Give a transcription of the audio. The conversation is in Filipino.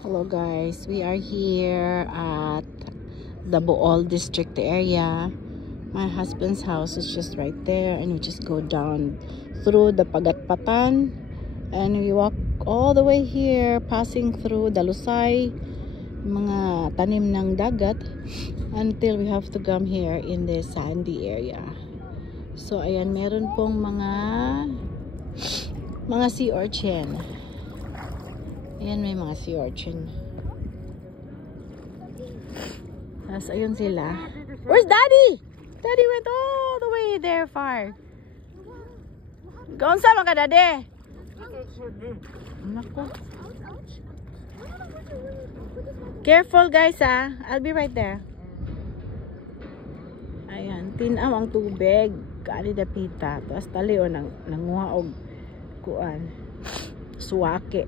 Hello guys, we are here at the Bohol district area. My husband's house is just right there, and we just go down through the Pagatpatan and we walk all the way here, passing through Dalusay, mga tanim ng dagat, until we have to come here in the sandy area. So ayan, meron pong mga sea urchin. Ayan, may mga sea urchin. Tapos, ayun sila. Where's Daddy? Daddy went all the way there far. Gaon sa mga Daddy? Naku. Careful guys ah. I'll be right there. Ayan, tinaw ang tubig. Kali dapita. Tapos tali o nanguha og kuan. Suwake.